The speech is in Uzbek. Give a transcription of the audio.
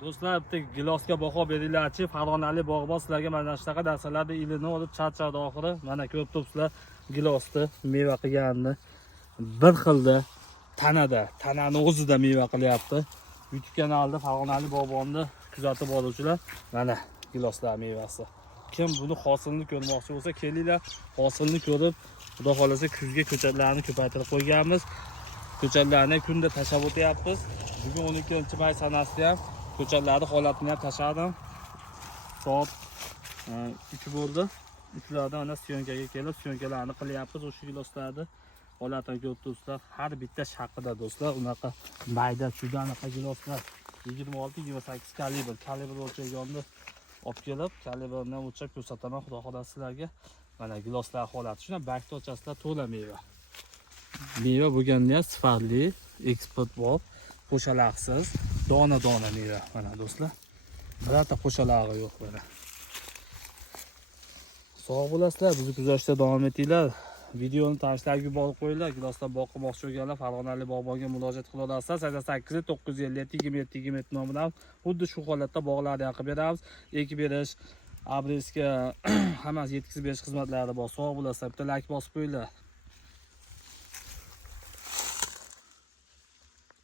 Do'stlar, bitta gilosga baho beringlarchi. Farg'onalik bog'bon sizlarga mana shunaqa narsalarni ilini olib charchadi oxiri. Mana ko'rib turibsizlar, gilosni meva qilganini. Bir xilda tanani o'zida meva qilyapti. YouTube kanalida Farg'onalik bog'bonni kuzatib boruvchilar, mana giloslar mevasi. Kim buni hosilni ko'rmoqchi bo'lsa, kelinglar, hosilni ko'rib, xudo xolasa kuzga ko'chatlarni ko'paytirib qo'yganmiz. Ko'chatlarni kunda tashlab o'tyapmiz. Bugun 12-may sanasida ham ko'chatlarni holatini ham tashladim. Soat 3 bo'ldi. Uchlardan ana syonkaga kelib, syonkalarni qilyapmiz. O'sha giloslarni holatini ko'rib turibsizlar. Har bitta shaqida do'stlar, unaqa mayda anaqa giloslar 26-28 kalibr o'lchaganda olib kelib, kalibrni o'lchab ko'rsataman, xudo xolasi sizlarga. Mana giloslar holati shuna bakda ochasizlar, to'la meva. Meva bo'lganda ham sifatli, eksport bor, qo'shalaqsiz, dona meva. Mana do'stlar, birorta qo'shalag'i yo'q mana. Sog' bo'lasizlar, bizni kuzatishda davom etinglar. Videoni tanishlarga yuborib qo'yinglar. Giloslar boqmoqchi bo'lganlar Farg'onalik bog'bonga murojaat qila olasizlar. 88 957 27 nomidan xuddi shu holatda bog'larni yoqib beramiz. Ekib berish, adresga hammasi yetkazib berish xizmatlari bor. Sog' bo'lasizlar, bitta like bosib qo'yinglar.